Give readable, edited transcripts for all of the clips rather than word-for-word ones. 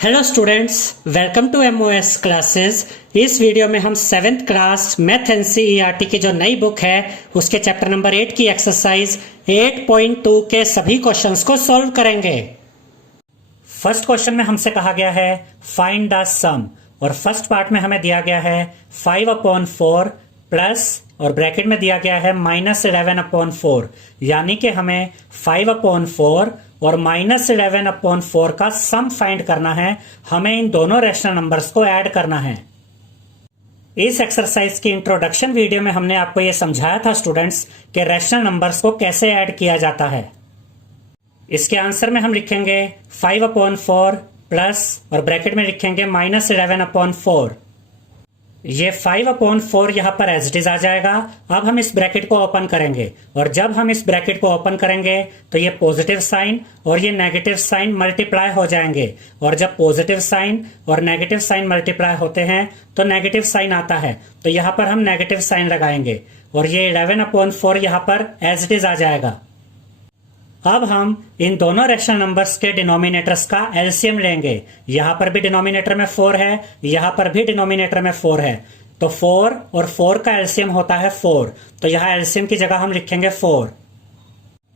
Hello students, welcome to MOS classes. इस video में हम 7th क्लास मैथ एनसीईआरटी की जो नई बुक है उसके चैप्टर नंबर 8 की एक्सरसाइज 8.2 के सभी क्वेश्चंस को सॉल्व करेंगे। फर्स्ट क्वेश्चन में हमसे कहा गया है फाइंड द सम, और फर्स्ट पार्ट में हमें दिया गया है 5/4 प्लस और ब्रैकेट में दिया गया है -11/4, यानी कि हमें 5/4 और -11/4 का सम फाइंड करना है। हमें इन दोनों रैशनल नंबर्स को ऐड करना है। इस एक्सरसाइज की इंट्रोडक्शन वीडियो में हमने आपको यह समझाया था स्टूडेंट्स कि रैशनल नंबर्स को कैसे ऐड किया जाता है। इसके आंसर में हम लिखेंगे 5/4 प्लस और ब्रैकेट में लिखेंगे -11/4। ये 5/4 यहां पर एज इट इज आ जाएगा। अब हम इस ब्रैकेट को ओपन करेंगे, और जब हम इस ब्रैकेट को ओपन करेंगे तो ये पॉजिटिव साइन और ये नेगेटिव साइन मल्टीप्लाई हो जाएंगे, और जब पॉजिटिव साइन और नेगेटिव साइन मल्टीप्लाई होते हैं तो नेगेटिव साइन आता है, तो यहां पर हम नेगेटिव साइन लगाएंगे और ये 11/4 यहां पर एज इट इज आ जाएगा। अब हम इन दोनों रैशनल नंबर्स के डिनोमिनेटर्स का एलसीएम लेंगे। यहां पर भी डिनोमिनेटर में 4 है, यहां पर भी डिनोमिनेटर में 4 है, तो 4 और 4 का एलसीएम होता है 4, तो यहां एलसीएम की जगह हम लिखेंगे 4।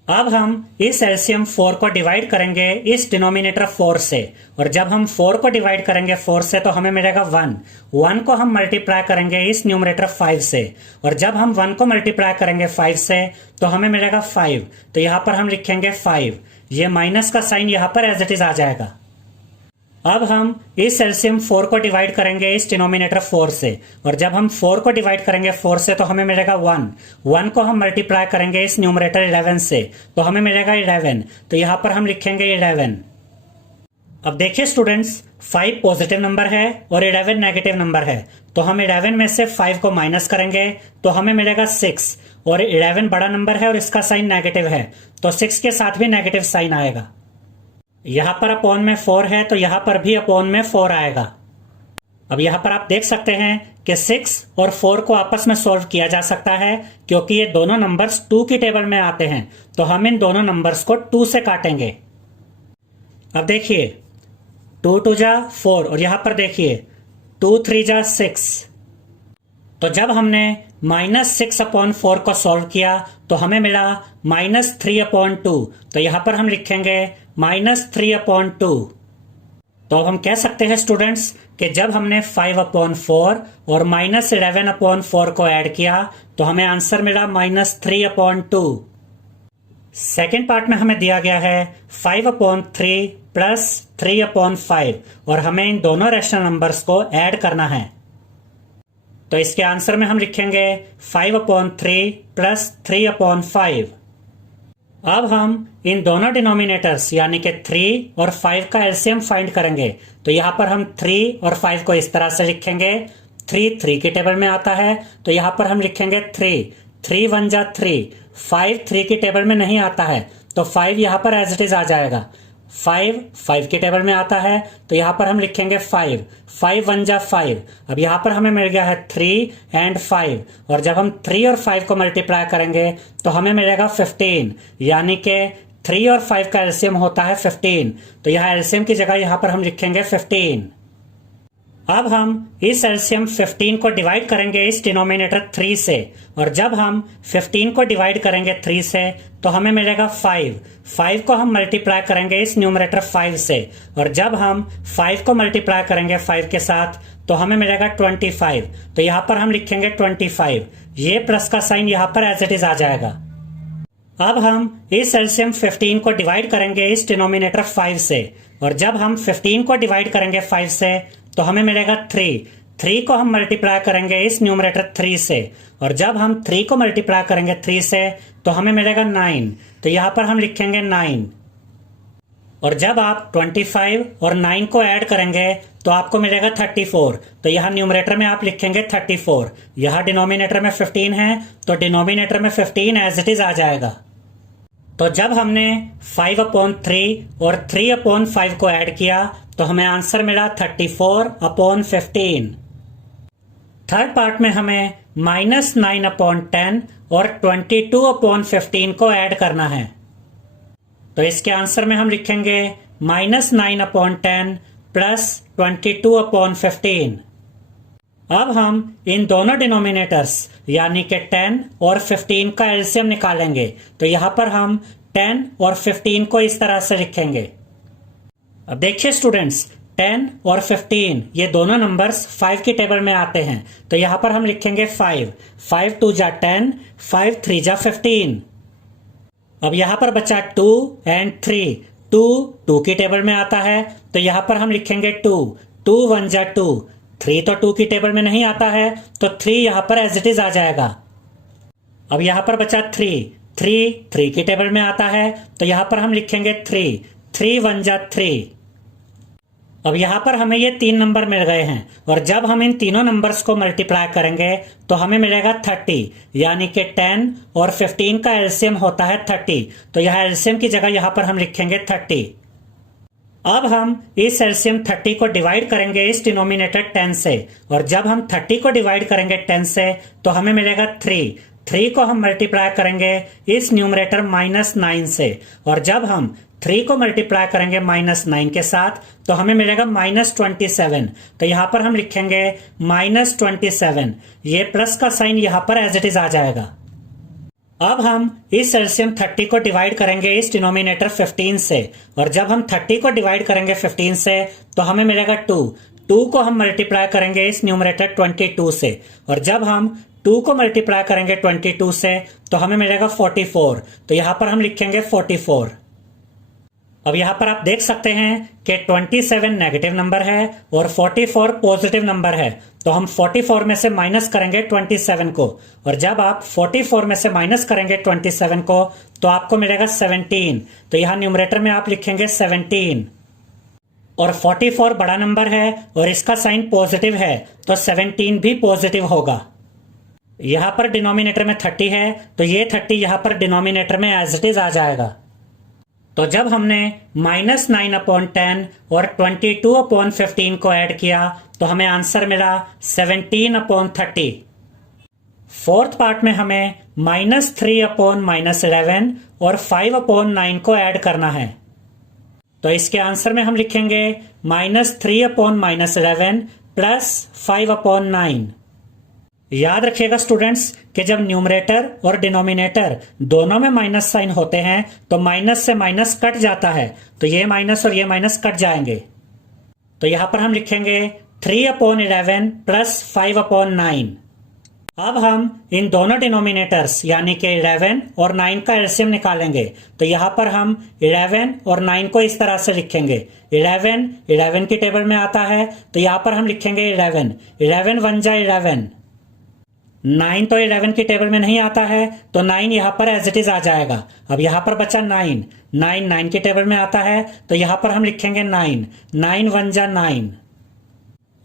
अब हम इस एलसीएम 4 को डिवाइड करेंगे इस डिनोमिनेटर 4 से, और जब हम 4 को डिवाइड करेंगे 4 से तो हमें मिलेगा 1 को हम मल्टीप्लाई करेंगे इस न्यूमरेटर 5 से, और जब हम 1 को मल्टीप्लाई करेंगे 5 से तो हमें मिलेगा 5, तो यहां पर हम लिखेंगे 5। ये माइनस का साइन यहां पर एज इट इज आ जाएगा। अब हम इस एलसीएम 4 को डिवाइड करेंगे इस डिनोमिनेटर 4 से, और जब हम 4 को डिवाइड करेंगे 4 से तो हमें मिलेगा 1 को हम मल्टीप्लाई करेंगे इस न्यूमरेटर 11 से, तो हमें मिलेगा 11, तो यहां पर हम लिखेंगे 11। अब देखिए स्टूडेंट्स, 5 पॉजिटिव नंबर है और 11 नेगेटिव नंबर है, तो हम 11 में से 5 को माइनस करेंगे तो हमें मिलेगा 6, और 11 बड़ा नंबर है और इसका साइन नेगेटिव है, तो 6 के साथ भी नेगेटिव साइन आएगा। यहां पर अपॉन में 4 है तो यहां पर भी अपॉन में 4 आएगा। अब यहां पर आप देख सकते हैं कि 6 और 4 को आपस में सॉल्व किया जा सकता है, क्योंकि ये दोनों नंबर्स 2 की टेबल में आते हैं, तो हम इन दोनों नंबर्स को 2 से काटेंगे। अब देखिए 2 2 जा 4, और यहां पर देखिए 2 3 जा 6। तो जब हमने -6/4 को सॉल्व किया तो हमें मिला -3/2, तो यहां पर हम लिखेंगे -3/2। तो अब हम कह सकते हैं स्टूडेंट्स कि जब हमने 5/4 और -11/4 को ऐड किया तो हमें आंसर मिला -3/2। सेकेंड पार्ट में हमें दिया गया है 5/3 प्लस 3/5, और हमें इन दोनों रैशनल नंबर्स को ऐड करना है। तो इसके आंसर में हम लिखेंगे 5/3 प्लस 3/5। अब हम इन दोनों डिनोमिनेटर्स यानी कि 3 और 5 का एलसीएम फाइंड करेंगे, तो यहां पर हम 3 और 5 को इस तरह से लिखेंगे। 3 की टेबल में आता है तो यहां पर हम लिखेंगे 3 1 जा 3। 5 की टेबल में नहीं आता है तो 5 यहां पर एज इट इज आ जाएगा। 5 की टेबल में आता है तो यहां पर हम लिखेंगे 5 1 जा 5। अब यहां पर हमें मिल गया है 3 एंड 5, और जब हम 3 और 5 को मल्टीप्लाई करेंगे तो हमें मिलेगा 15, यानी कि 3 और 5 का एलसीएम होता है 15, तो यहाँ एलसीएम की जगह यहां पर हम लिखेंगे 15। अब हम इस एलसीएम 15 को डिवाइड करेंगे इस डिनोमिनेटर 3 से, और जब हम 15 को डिवाइड करेंगे 3 से तो हमें मिलेगा 5 को हम मल्टीप्लाई करेंगे इस न्यूमरेटर 5 से, और जब हम 5 को मल्टीप्लाई करेंगे 5 के साथ तो हमें मिलेगा 25, तो यहां पर हम लिखेंगे 25। ये प्लस का साइन यहां पर एज इट इज आ जाएगा। अब हम इस एलसीएम 15 को डिवाइड करेंगे इस डिनोमिनेटर 5 से, और जब हम 15 को डिवाइड करेंगे 5 से तो हमें मिलेगा 3 को हम मल्टीप्लाई करेंगे इस न्यूमरेटर 3 से, और जब हम 3 को मल्टीप्लाई करेंगे 3 से तो हमें मिलेगा 9, तो यहां पर हम लिखेंगे 9। और जब आप 25 और 9 को ऐड करेंगे तो आपको मिलेगा 34, तो यहां न्यूमरेटर में आप लिखेंगे 34। यहां डिनोमिनेटर में 15 है तो डिनोमिनेटर में 15 एज इट इज आ जाएगा। तो जब हमने 5/3 और 3/5 को ऐड किया तो हमें आंसर मिला 34/15। थर्ड पार्ट में हमें -9/10 और 22/15 को ऐड करना है, तो इसके आंसर में हम लिखेंगे -9/10 प्लस 22 अपॉन 15। अब हम इन दोनों डिनोमिनेटर्स यानी कि 10 और 15 का एलसीएम निकालेंगे। तो यहां पर हम 10 और 15 को इस तरह से लिखेंगे। अब देखिए स्टूडेंट्स, 10 और 15 ये दोनों नंबर्स 5 की टेबल में आते हैं। तो यहां पर हम लिखेंगे 5, 5 2 जा 10, 5 3 जा 15। अब यहां पर बचा 2 एंड 3, 2 की टेबल में आता है। तो यहां पर हम लिखेंगे 2, 2 1 जा 2, 3 तो 2 की टेबल में नहीं आता है, तो 3 यहां पर एज इट इज आ जाएगा। अब यहां पर बचा 3 की टेबल में आता है। तो यहां पर हम लिखेंगे 3 1 जा 3। अब यहां पर हमें ये 3 नंबर मिल गए हैं, और जब हम इन तीनों नंबर्स को मल्टीप्लाई करेंगे तो हमें मिलेगा 30, यानी कि 10 और 15 का एलसीएम होता है 30। तो यह एलसीएम की जगह यहां पर हम लिखेंगे 30। अब हम इस एलसीएम 30 को डिवाइड करेंगे इस डिनोमिनेटर 10 से, और जब हम 30 को डिवाइड करेंगे 10 से तो हमें मिलेगा 3 को हम मल्टीप्लाई करेंगे इस न्यूमरेटर -9 से, और जब हम 3 को मल्टीप्लाई करेंगे -9 के साथ तो हमें मिलेगा -27। तो यहां पर हम लिखेंगे -27। ये प्लस का साइन यहां पर एज इट इज आ जाएगा। अब हम इस एलसीएम 30 को डिवाइड करेंगे इस डिनोमिनेटर 15 से, और जब हम 30 को डिवाइड करेंगे 15 से तो हमें मिलेगा 2 को हम मल्टीप्लाई करेंगे इस न्यूमरेटर 22 से, और जब हम 2 को मल्टीप्लाई करेंगे 22 से तो हमें मिलेगा 44। तो यहां पर हम लिखेंगे 44। अब यहां पर आप देख सकते हैं कि 27 नेगेटिव नंबर है और 44 पॉजिटिव नंबर है। तो हम 44 में से माइनस करेंगे 27 को, और जब आप 44 में से माइनस करेंगे 27 को तो आपको मिलेगा 17। तो यहां न्यूमरेटर में आप लिखेंगे 17, और 44 बड़ा नंबर है और इसका साइन पॉजिटिव है, तो 17 भी पॉजिटिव होगा। यहां पर डिनोमिनेटर में 30 है, तो ये 30 यहां पर डिनोमिनेटर में एज इट इज आ जाएगा। तो जब हमने -9 अपॉन 10 और 22 अपॉन 15 को ऐड किया तो हमें आंसर मिला 17 अपॉन 30। फोर्थ पार्ट में हमें -3 अपॉन -11 और 5 अपॉन 9 को ऐड करना है। तो इसके आंसर में हम लिखेंगे -3 अपॉन -11 प्लस 5 अपॉन 9। याद रखिएगा स्टूडेंट्स कि जब न्यूमरेटर और डिनोमिनेटर दोनों में माइनस साइन होते हैं तो माइनस से माइनस कट जाता है, तो ये माइनस और ये माइनस कट जाएंगे। तो यहां पर हम लिखेंगे 3 अपॉन 11 प्लस 5 अपॉन 9। अब हम इन दोनों डिनोमिनेटर्स यानी कि 11 और 9 का एलसीएम निकालेंगे। तो यहां पर हम 11 और 9 को इस तरह से लिखेंगे। 11 की टेबल में आता है, तो यहां पर हम लिखेंगे 11 1 जा 11। 9 तो 11 की टेबल में नहीं आता है, तो 9 यहां पर एज इट इज आ जाएगा। अब यहां पर बचा 9 की टेबल में आता है, तो यहां पर हम लिखेंगे 9 1 जा 9।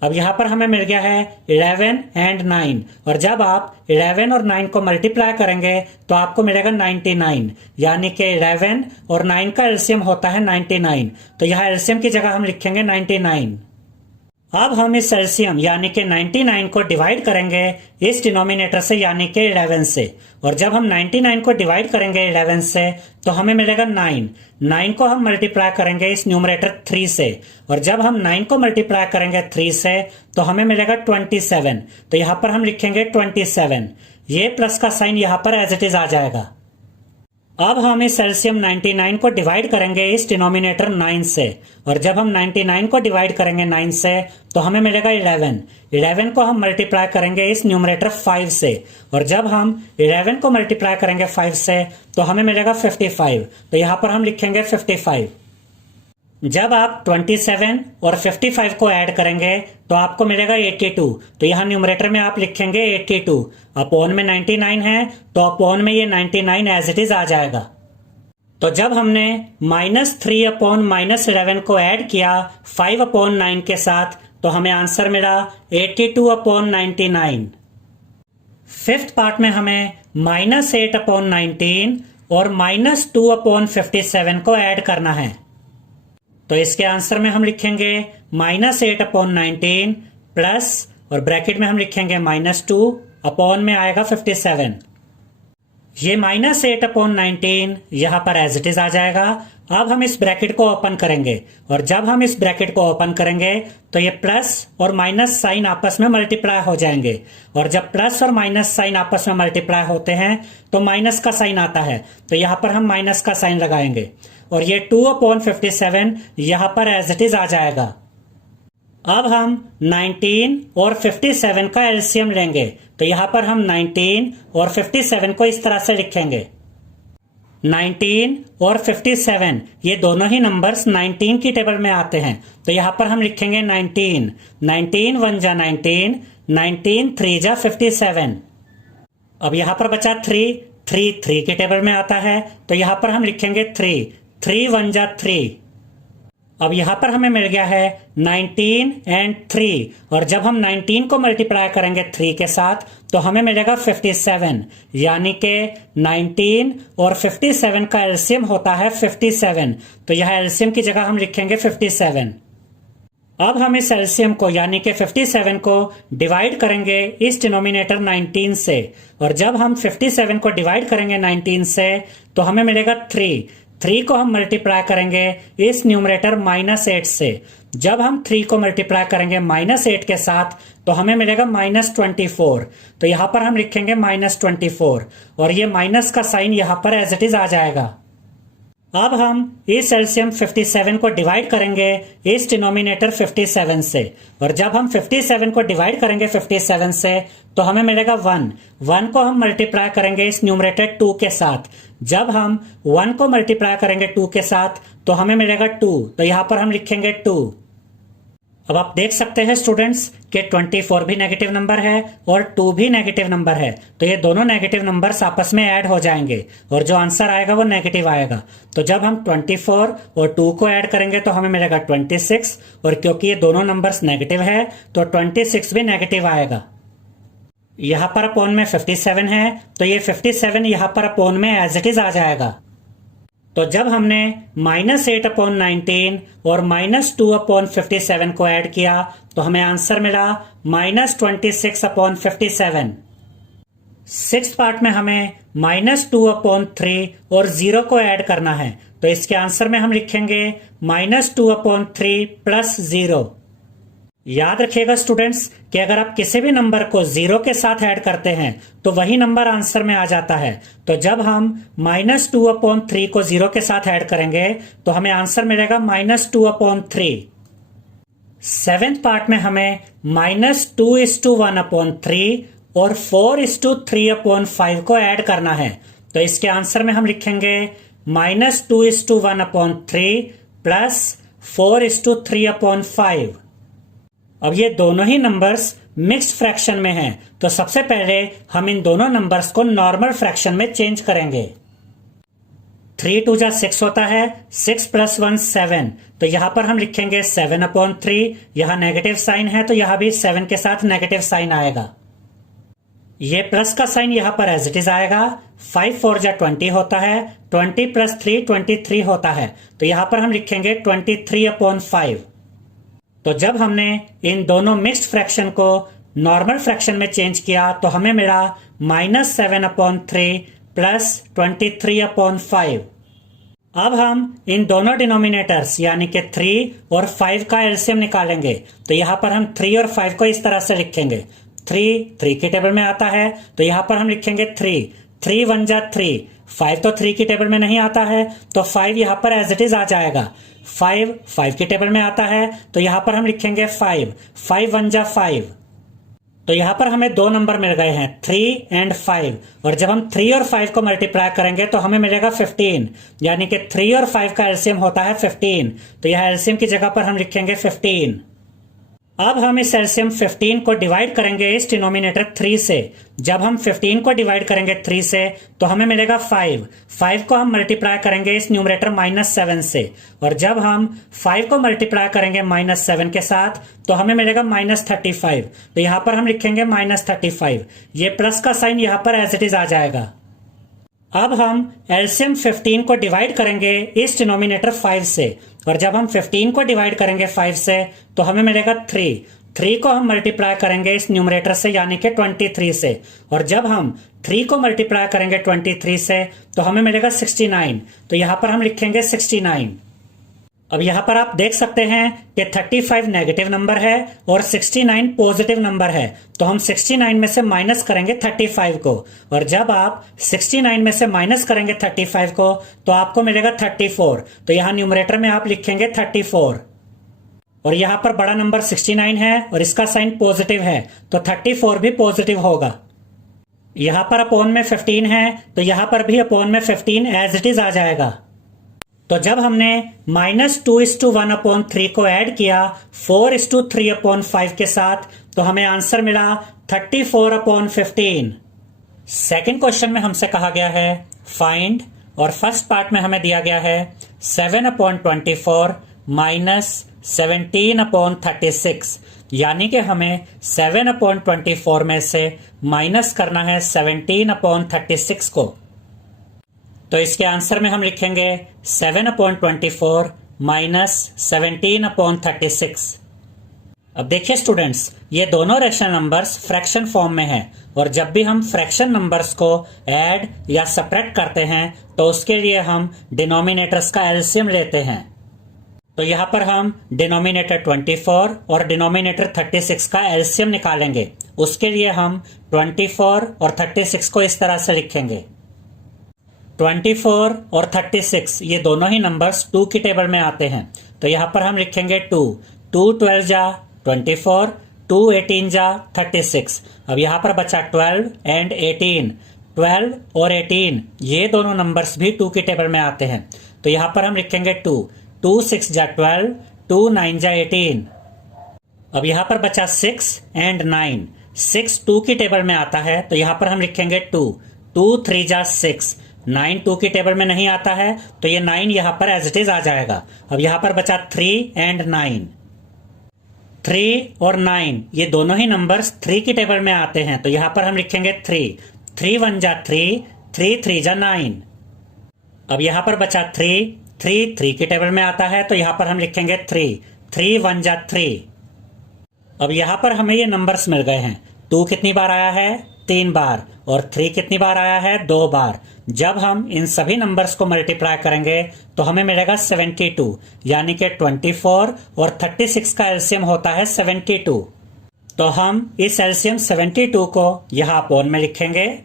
अब यहां पर हमें मिल गया है 11 एंड 9, और जब आप 11 और 9 को मल्टीप्लाई करेंगे तो आपको मिलेगा 99, यानी कि 11 और 9 का एलसीएम होता है 99। तो यहां एलसीएम की जगह हम लिखेंगे 99। अब हम इस एलसीएम यानी कि 99 को डिवाइड करेंगे इस डिनोमिनेटर से यानी कि 11 से, और जब हम 99 को डिवाइड करेंगे 11 से तो हमें मिलेगा 9 को हम मल्टीप्लाई करेंगे इस न्यूमरेटर 3 से, और जब हम 9 को मल्टीप्लाई करेंगे 3 से तो हमें मिलेगा 27। तो यहां पर हम लिखेंगे 27। ये प्लस का साइन यहां पर एज इट इज आ जाएगा। अब हम इस एलसीएम 99 को डिवाइड करेंगे इस डिनोमिनेटर 9 से, और जब हम 99 को डिवाइड करेंगे 9 से तो हमें मिलेगा 11 को हम मल्टीप्लाई करेंगे इस न्यूमरेटर 5 से, और जब हम 11 को मल्टीप्लाई करेंगे 5 से तो हमें मिलेगा 55। तो यहां पर हम लिखेंगे 55। जब आप 27 और 55 को ऐड करेंगे तो आपको मिलेगा 82। तो यहां न्यूमरेटर में आप लिखेंगे 82, अपॉन में 99 है तो अपॉन में ये 99 एज इट इज आ जाएगा। तो जब हमने -3 अपॉन -11 को ऐड किया 5 अपॉन 9 के साथ तो हमें आंसर मिला 82 अपॉन 99। फिफ्थ पार्ट में हमें -8 अपॉन 19 और -2 अपॉन 57 को ऐड करना है। तो इसके आंसर में हम लिखेंगे -8 अपॉन 19 प्लस, और ब्रैकेट में हम लिखेंगे -2 अपॉन में आएगा 57। ये -8 अपॉन 19 यहां पर एज इट इज आ जाएगा, अब हम इस ब्रैकेट को ओपन करेंगे और जब हम इस ब्रैकेट को ओपन करेंगे तो ये प्लस और माइनस साइन आपस में मल्टीप्लाई हो जाएंगे और जब प्लस और माइनस साइन आपस में मल्टीप्लाई होते हैं तो माइनस का साइन आता है, तो यहां पर हम माइनस का साइन लगाएंगे और ये 2/57 यहां पर एज इट इज आ जाएगा। अब हम 19 और 57 का एलसीएम लेंगे, तो यहां पर हम 19 और 57 को इस तरह से लिखेंगे। 19 और 57 ये दोनों ही नंबर्स 19 की टेबल में आते हैं, तो यहां पर हम लिखेंगे 19 1 जा 19, 19 3 जा 57। अब यहां पर बचा 3 की टेबल में आता है, तो यहां पर हम लिखेंगे 3 1 जा 3। अब यहां पर हमें मिल गया है 19 एंड 3 और जब हम 19 को मल्टीप्लाई करेंगे 3 के साथ तो हमें मिलेगा 57, यानी कि 19 और 57 का एलसीएम होता है 57, तो यह एलसीएम की जगह हम लिखेंगे 57। अब हम इस एलसीएम को यानी कि 57 को डिवाइड करेंगे इस डिनोमिनेटर 19 से और जब हम 57 को डिवाइड करेंगे 19 से तो हमें मिलेगा 3 को हम मल्टीप्लाई करेंगे इस न्यूमरेटर -8 से। जब हम 3 को मल्टीप्लाई करेंगे -8 के साथ तो हमें मिलेगा -24, तो यहां पर हम लिखेंगे -24 और ये माइनस का साइन यहां पर एज इट इज आ जाएगा। अब हम इस एलसीएम 57 को डिवाइड करेंगे इस डिनोमिनेटर 57 से और जब हम 57 को डिवाइड करेंगे 57 से तो हमें मिलेगा 1 को हम मल्टीप्लाई करेंगे इस न्यूमरेटर 2 के साथ। जब हम 1 को मल्टीप्लाई करेंगे 2 के साथ तो हमें मिलेगा 2, तो यहां पर हम लिखेंगे 2। अब आप देख सकते हैं स्टूडेंट्स कि 24 भी नेगेटिव नंबर है और 2 भी नेगेटिव नंबर है, तो ये दोनों नेगेटिव नंबर्स आपस में ऐड हो जाएंगे और जो आंसर आएगा वो नेगेटिव आएगा। तो जब हम 24 और 2 को ऐड करेंगे तो हमें मिलेगा 26 और क्योंकि ये दोनों नंबर्स नेगेटिव है तो 26 भी नेगेटिव आएगा। यहां पर अपोन में 57 है तो ये 57 यहां पर अपोन में एज इट इज आ जाएगा। तो जब हमने -8/19 और -2/57 को ऐड किया तो हमें आंसर मिला -26/57। सिक्स्थ पार्ट में हमें -2/3 और 0 को ऐड करना है, तो इसके आंसर में हम लिखेंगे -2/3 + 0। याद रखिएगा स्टूडेंट्स कि अगर आप किसी भी नंबर को 0 के साथ ऐड करते हैं तो वही नंबर आंसर में आ जाता है। तो जब हम -2/3 को 0 के साथ ऐड करेंगे तो हमें आंसर मिलेगा -2/3। सेवेंथ पार्ट में हमें -2:1/3 और 4:3/5 को ऐड करना है, तो इसके आंसर में हम लिखेंगे -2:1/3 + 4:3/5। अब ये दोनों ही नंबर्स मिक्स्ड फ्रैक्शन में हैं, तो सबसे पहले हम इन दोनों नंबर्स को नॉर्मल फ्रैक्शन में चेंज करेंगे। 3 2 जा 6 होता है, 6 + 1 7, तो यहां पर हम लिखेंगे 7/3। यहां नेगेटिव साइन है तो यहां भी 7 के साथ नेगेटिव साइन आएगा। ये प्लस का साइन यहां पर एज इट इज आएगा। 5 4 जा 20 होता है, 20 + 3 23 होता है, तो यहां पर हम लिखेंगे 23/5। तो जब हमने इन दोनों मिक्स्ड फ्रैक्शन को नॉर्मल फ्रैक्शन में चेंज किया तो हमें मिला -7/3 + 23/5। अब हम इन दोनों डिनोमिनेटर्स यानी कि 3 और 5 का एलसीएम निकालेंगे, तो यहां पर हम 3 और 5 को इस तरह से लिखेंगे। 3 की टेबल में आता है तो यहां पर हम लिखेंगे 3 1 जा 3। 5 तो 3 की टेबल में नहीं आता है तो 5 यहां पर एज इट इज आ जाएगा। 5 की टेबल में आता है तो यहां पर हम लिखेंगे 5 1 जा 5। तो यहां पर हमें दो नंबर मिल गए हैं 3 और 5, और जब हम 3 और 5 को मल्टीप्लाई करेंगे तो हमें मिलेगा 15, यानी कि 3 और 5 का एलसीएम होता है 15, तो यह एलसीएम की जगह पर हम लिखेंगे 15। अब हम इस एलसीएम 15 को डिवाइड करेंगे इस डिनोमिनेटर 3 से। जब हम 15 को डिवाइड करेंगे 3 से तो हमें मिलेगा 5 को हम मल्टीप्लाई करेंगे इस न्यूमरेटर -7 से, और जब हम 5 को मल्टीप्लाई करेंगे -7 के साथ तो हमें मिलेगा -35, तो यहां पर हम लिखेंगे -35। ये प्लस का साइन यहां पर एज इट इज आ जाएगा। अब हम एलसीएम 15 को डिवाइड करेंगे इस डिनोमिनेटर 5 से, और जब हम 15 को डिवाइड करेंगे 5 से तो हमें मिलेगा 3 3 को हम मल्टीप्लाई करेंगे इस न्यूमरेटर से यानी कि 23 से, और जब हम 3 को मल्टीप्लाई करेंगे 23 से तो हमें मिलेगा 69। तो यहां पर हम लिखेंगे 69। अब यहां पर आप देख सकते हैं कि 35 नेगेटिव नंबर है और 69 पॉजिटिव नंबर है, तो हम 69 में से माइनस करेंगे 35 को, और जब आप 69 में से माइनस करेंगे 35 को तो आपको मिलेगा 34। तो यहां न्यूमरेटर में आप लिखेंगे 34, और यहां पर बड़ा नंबर 69 है और इसका साइन पॉजिटिव है, तो 34 भी पॉजिटिव होगा। यहां पर अपॉन में 15 है तो यहां पर भी अपॉन में 15 एज इट इज आ जाएगा। तो जब हमने -2:1/3 को ऐड किया 4:3/5 के साथ तो हमें आंसर मिला 34/15। सेकंड क्वेश्चन में हमसे कहा गया है फाइंड, और फर्स्ट पार्ट में हमें दिया गया है 7/24 -17/36, यानी कि हमें 7/24 में से माइनस करना है 17/36 को। तो इसके आंसर में हम लिखेंगे 7/24 -17/36। अब देखिए स्टूडेंट्स, ये दोनों रेशनल नंबर्स फ्रैक्शन फॉर्म में हैं, और जब भी हम फ्रैक्शन नंबर्स को ऐड या सब्ट्रैक्ट करते हैं तो उसके लिए हम डिनोमिनेटर्स का एलसीएम लेते हैं। तो यहां पर हम डिनोमिनेटर 24 और डिनोमिनेटर 36 का एलसीएम निकालेंगे। उसके लिए हम 24 और 36 को इस तरह से लिखेंगे। 24 और 36 ये दोनों ही नंबर्स 2 की टेबल में आते हैं, तो यहां पर हम लिखेंगे 2 12 जा 24, 2 18 जा 36। अब यहां पर बचा 12 एंड 18। 12 और 18 ये दोनों नंबर्स भी 2 की टेबल में आते हैं, तो यहां पर हम लिखेंगे 2 2 6 जा 12, 2 9 जा 18। अब यहां पर बचा 6 एंड 9। 6 2 की टेबल में आता है, तो यहां पर हम लिखेंगे 2 2 3 जा 6। 9 2 की टेबल में नहीं आता है, तो ये 9 यहां पर एज इट इज आ जाएगा। अब यहां पर बचा 3 एंड 9। 3 और 9 ये दोनों ही नंबर्स 3 की टेबल में आते हैं, तो यहां पर हम लिखेंगे 3 3 1 जा 3, 3 3 जा 9। अब यहां पर बचा 3 3 की टेबल में आता है, तो यहां पर हम लिखेंगे 3 3 1 जा 3। अब यहां पर हमें ये नंबर्स मिल गए हैं। 2 कितनी बार आया है? 3 बार, और 3 कितनी बार आया है? 2 बार। जब हम इन सभी नंबर्स को मल्टीप्लाई करेंगे तो हमें मिलेगा 72, यानी कि 24 और 36 का एलसीएम होता है 72। तो हम इस एलसीएम 72 को यहां अपॉन में लिखेंगे।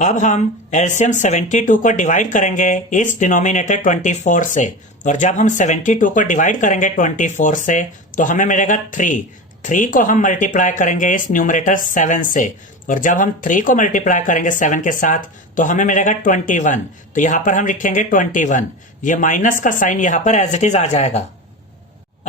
अब हम एलसीएम 72 को डिवाइड करेंगे इस डिनोमिनेटर 24 से, और जब हम 72 को डिवाइड करेंगे 24 से तो हमें मिलेगा 3 को हम मल्टीप्लाई करेंगे इस न्यूमरेटर 7 से, और जब हम 3 को मल्टीप्लाई करेंगे 7 के साथ तो हमें मिलेगा 21। तो यहां पर हम लिखेंगे 21। ये माइनस का साइन यहां पर एज इट इज आ जाएगा।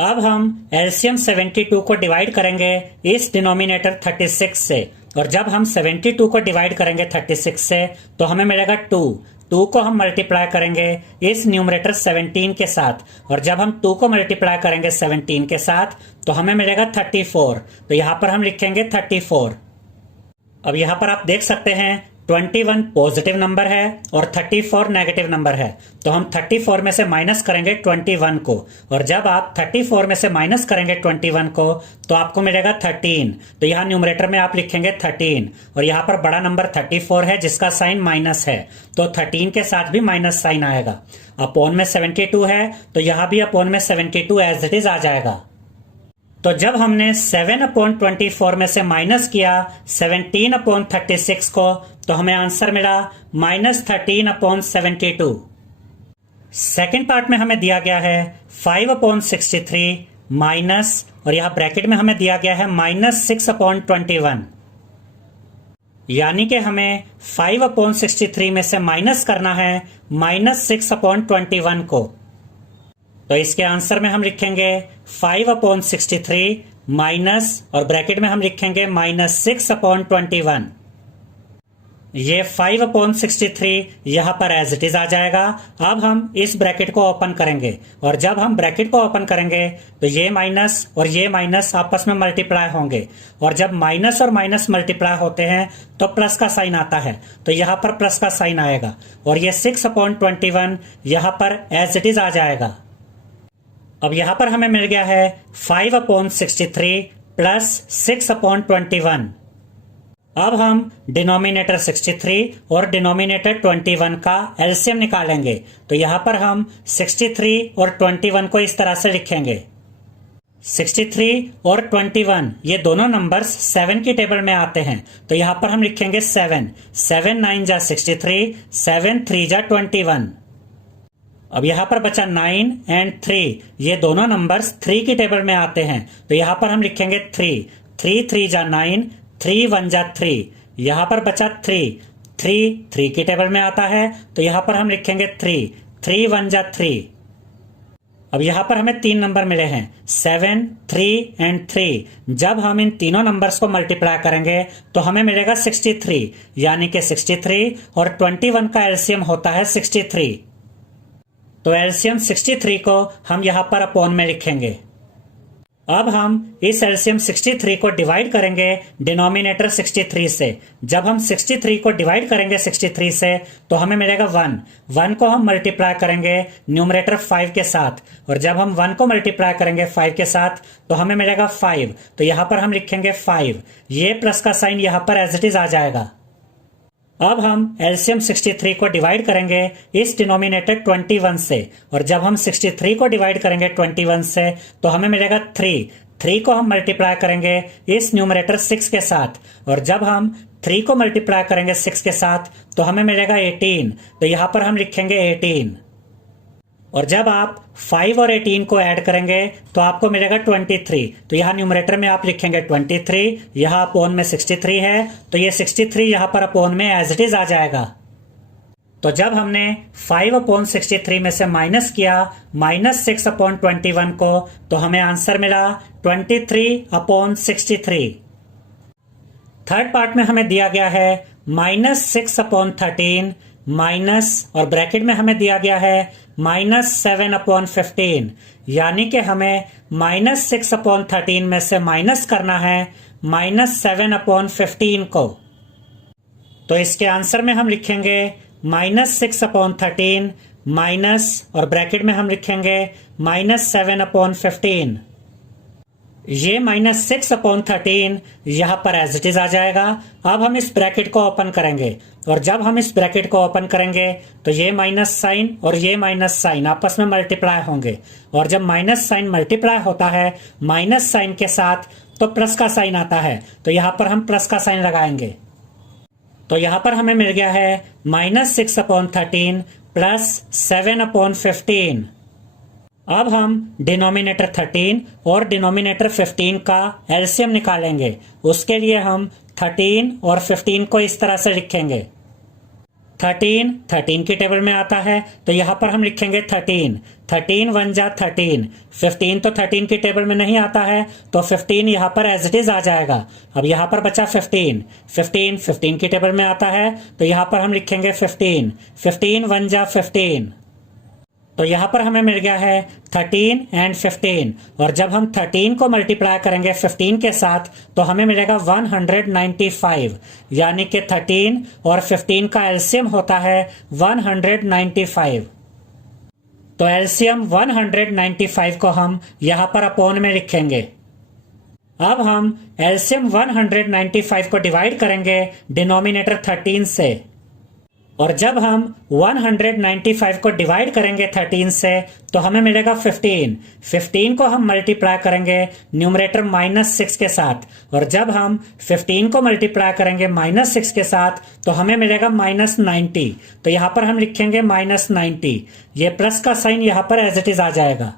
अब हम एलसीएम 72 को डिवाइड करेंगे इस डिनोमिनेटर 36 से, और जब हम 72 को डिवाइड करेंगे 36 से तो हमें मिलेगा 2 को हम मल्टीप्लाई करेंगे इस न्यूमरेटर 17 के साथ, और जब हम 2 को मल्टीप्लाई करेंगे 17 के साथ तो हमें मिलेगा 34। तो यहां पर हम लिखेंगे 34। अब यहां पर आप देख सकते हैं 21 पॉजिटिव नंबर है और 34 नेगेटिव नंबर है, तो हम 34 में से माइनस करेंगे 21 को, और जब आप 34 में से माइनस करेंगे 21 को तो आपको मिलेगा 13। तो यहाँ न्यूमरेटर में आप लिखेंगे 13, और यहाँ पर बड़ा नंबर 34 है जिसका साइन माइनस है, तो 13 के साथ भी माइनस साइन आएगा। अपॉन में 72 है तो यहाँ भी अपॉन में 72 एज इट इज आ जाएगा। तो जब हमने 7/24 में से माइनस किया 17/36 को तो हमें आंसर मिला -13/72। सेकेंड पार्ट में हमें दिया गया है 5/63 माइनस, और यहां ब्रैकेट में हमें दिया गया है -6/21, यानी कि हमें 5/63 में से माइनस करना है -6/21 को। तो इसके आंसर में हम लिखेंगे 5/63 माइनस, और ब्रैकेट में हम लिखेंगे -6/21। ये 5/63 यहां पर एज इट इज आ जाएगा। अब हम इस ब्रैकेट को ओपन करेंगे, और जब हम ब्रैकेट को ओपन करेंगे तो ये माइनस और ये माइनस आपस में मल्टीप्लाई होंगे, और जब माइनस और माइनस मल्टीप्लाई होते हैं तो प्लस का साइन आता है, तो यहां पर प्लस का साइन आएगा, और ये 6/21 यहां पर एज इट इज आ जाएगा। अब यहां पर हमें मिल गया है 5/63 प्लस 6/21। अब हम डिनोमिनेटर 63 और डिनोमिनेटर 21 का एलसीएम निकालेंगे। तो यहां पर हम 63 और 21 को इस तरह से लिखेंगे। 63 और 21 ये दोनों नंबर्स 7 की टेबल में आते हैं। तो यहां पर हम लिखेंगे 7 7 9 जा 63, 7 3 जा 21। अब यहां पर बचा 9 एंड 3, ये दोनों नंबर्स 3 की टेबल में आते हैं। तो यहां पर हम लिखेंगे 3 3 3 जा 9, 3 1 जा 3। यहां पर बचा 3 3 3 की टेबल में आता है। तो यहां पर हम लिखेंगे 3 3 1 जा 3। अब यहां पर हमें 3 नंबर मिले हैं 7 3 एंड 3। जब हम इन तीनों नंबर्स को मल्टीप्लाई करेंगे तो हमें मिलेगा 63, यानी कि 63 और 21 का एलसीएम होता है 63। तो एलसीएम 63 को हम यहां पर अपॉन में लिखेंगे। अब हम इस एलसीएम 63 को डिवाइड करेंगे डिनोमिनेटर 63 से। जब हम 63 को डिवाइड करेंगे 63 से तो हमें मिलेगा 1 1 को हम मल्टीप्लाई करेंगे न्यूमरेटर 5 के साथ, और जब हम 1 को मल्टीप्लाई करेंगे 5 के साथ तो हमें मिलेगा 5। तो यहां पर हम लिखेंगे 5, ये प्लस का साइन यहां पर एज इट इज आ जाएगा। अब हम एलसीएम 63 को डिवाइड करेंगे इस डिनोमिनेटर 21 से, और जब हम 63 को डिवाइड करेंगे 21 से तो हमें मिलेगा 3 को हम मल्टीप्लाई करेंगे इस न्यूमरेटर 6 के साथ, और जब हम 3 को मल्टीप्लाई करेंगे 6 के साथ तो हमें मिलेगा 18। तो यहां पर हम लिखेंगे 18, और जब आप 5 और 18 को ऐड करेंगे तो आपको मिलेगा 23। तो यहाँ न्यूमरेटर में आप लिखेंगे 23, यहाँ अपॉन में 63 है, तो ये 63 यहाँ पर अपॉन में एज इट इज आ जाएगा। तो जब हमने 5/63 में से माइनस किया -6/21 को, तो हमें आंसर मिला 23/63। थर्ड पार्ट में हमें दिया गया है -6/13 माइनस, और ब्रैकेट में हमें दिया गया है -7/15, यानी कि हमें -6/13 में से माइनस करना है -7/15 को। तो इसके आंसर में हम लिखेंगे -6/13 माइनस, और ब्रैकेट में हम लिखेंगे -7/15। ये -6/13 यहां पर एज इट इज आ जाएगा। अब हम इस ब्रैकेट को ओपन करेंगे, और जब हम इस ब्रैकेट को ओपन करेंगे तो ये माइनस साइन और ये माइनस साइन आपस में मल्टीप्लाई होंगे, और जब माइनस साइन मल्टीप्लाई होता है माइनस साइन के साथ तो प्लस का साइन आता है। तो यहां पर हम प्लस का साइन लगाएंगे। तो यहां पर हमें मिल गया है -6/13 प्लस 7/15। अब हम डिनोमिनेटर 13 और डिनोमिनेटर 15 का एलसीएम निकालेंगे। उसके लिए हम 13 और 15 को इस तरह से लिखेंगे। 13 की टेबल में आता है, तो यहाँ पर हम लिखेंगे 13 1 जा 13। 15 तो 13 की टेबल में नहीं आता है, तो 15 यहाँ पर एज इट इज आ जाएगा। अब यहाँ पर बचा 15 की टेबल में आता है, तो यहाँ पर हम लिखेंगे 15 1 जा 15। तो यहां पर हमें मिल गया है 13 एंड 15, और जब हम 13 को मल्टीप्लाई करेंगे 15 के साथ तो हमें मिलेगा 195, यानी कि 13 और 15 का एलसीएम होता है 195। तो एलसीएम 195 को हम यहां पर अपॉन में लिखेंगे। अब हम एलसीएम 195 को डिवाइड करेंगे डिनोमिनेटर 13 से, और जब हम 195 को डिवाइड करेंगे 13 से तो हमें मिलेगा 15 को हम मल्टीप्लाई करेंगे न्यूमरेटर -6 के साथ, और जब हम 15 को मल्टीप्लाई करेंगे -6 के साथ तो हमें मिलेगा -90। तो यहां पर हम लिखेंगे -90, ये प्लस का साइन यहां पर एज इट इज आ जाएगा।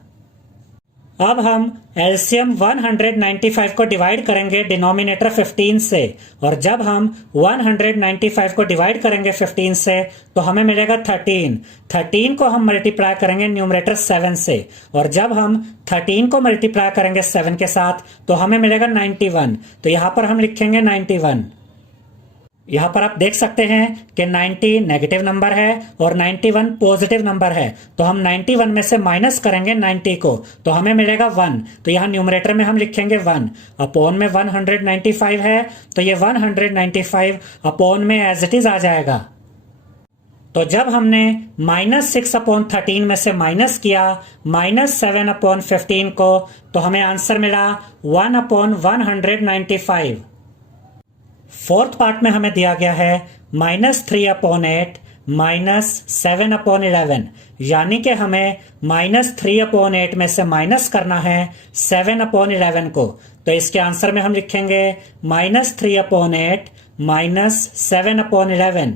अब हम एलसीएम 195 को डिवाइड करेंगे डिनोमिनेटर 15 से, और जब हम 195 को डिवाइड करेंगे 15 से तो हमें मिलेगा 13 को हम मल्टीप्लाई करेंगे न्यूमरेटर 7 से, और जब हम 13 को मल्टीप्लाई करेंगे 7 के साथ तो हमें मिलेगा 91। तो यहां पर हम लिखेंगे 91। यहां पर आप देख सकते हैं कि 90 नेगेटिव नंबर है और 91 पॉजिटिव नंबर है, तो हम 91 में से माइनस करेंगे 90 को, तो हमें मिलेगा 1। तो यहां न्यूमरेटर में हम लिखेंगे 1, अपॉन में 195 है, तो ये 195 अपॉन में एज इट इज आ जाएगा। तो जब हमने -6/13 में से माइनस किया -7/15 को, तो हमें आंसर मिला 1/195। फोर्थ पार्ट में हमें दिया गया है -3/8 -7/11, यानी कि हमें -3/8 में से माइनस करना है 7/11 को। तो इसके आंसर में हम लिखेंगे -3/8 -7/11।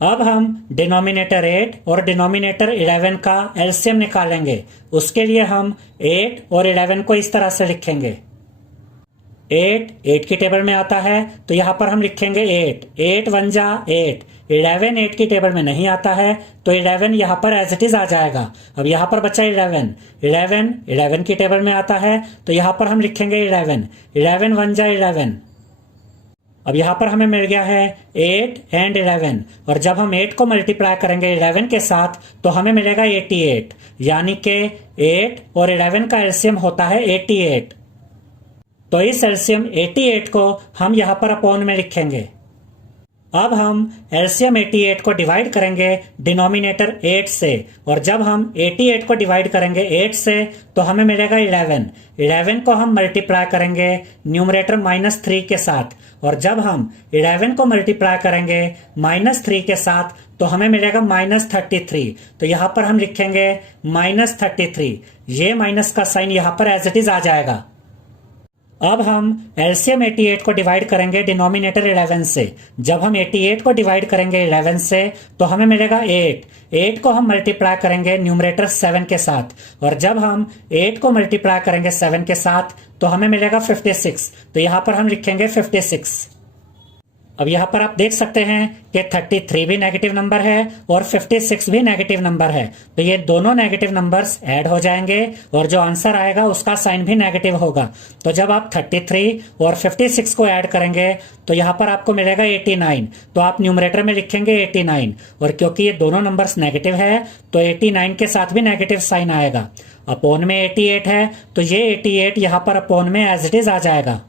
अब हम डिनोमिनेटर 8 और डिनोमिनेटर 11 का एलसीएम निकालेंगे। उसके लिए हम 8 और 11 को इस तरह से लिखेंगे। 8 की टेबल में आता है तो यहां पर हम लिखेंगे 8 1 जा 8। 11 8 की टेबल में नहीं आता है तो 11 यहां पर एज इट इज आ जाएगा। अब यहां पर बचा 11 की टेबल में आता है तो यहां पर हम लिखेंगे 11 1 जा 11। अब यहां पर हमें मिल गया है 8 एंड 11, और जब हम 8 को मल्टीप्लाई करेंगे 11 के साथ तो हमें मिलेगा 88, यानी कि 8 और 11 का एलसीएम होता है 88। तो इस एलसीएम 88 को हम यहां पर अपॉन में लिखेंगे। अब हम एलसीएम 88 को डिवाइड करेंगे डिनोमिनेटर 8 से, और जब हम 88 को डिवाइड करेंगे 8 से तो हमें मिलेगा 11 को हम मल्टीप्लाई करेंगे न्यूमरेटर -3 के साथ, और जब हम 11 को मल्टीप्लाई करेंगे -3 के साथ तो हमें मिलेगा -33। तो यहां पर हम लिखेंगे -33। ये माइनस का साइन यहां पर एज इट इज आ जाएगा। अब हम एलसीएम 88 को डिवाइड करेंगे डिनोमिनेटर 11 से। जब हम 88 को डिवाइड करेंगे 11 से तो हमें मिलेगा 8 को हम मल्टीप्लाई करेंगे न्यूमरेटर 7 के साथ, और जब हम 8 को मल्टीप्लाई करेंगे 7 के साथ तो हमें मिलेगा 56। तो यहां पर हम लिखेंगे 56। अब यहां पर आप देख सकते हैं कि 33 भी नेगेटिव नंबर है और 56 भी नेगेटिव नंबर है, तो ये दोनों नेगेटिव नंबर्स ऐड हो जाएंगे और जो आंसर आएगा उसका साइन भी नेगेटिव होगा। तो जब आप 33 और 56 को ऐड करेंगे तो यहां पर आपको मिलेगा 89। तो आप न्यूमरेटर में लिखेंगे 89, और क्योंकि ये दोनों नंबर्स नेगेटिव है तो 89 के साथ भी नेगेटिव साइन आएगा। अपॉन में 88 है तो ये 88 यहां पर अपॉन में एज इट इज आ जाएगा।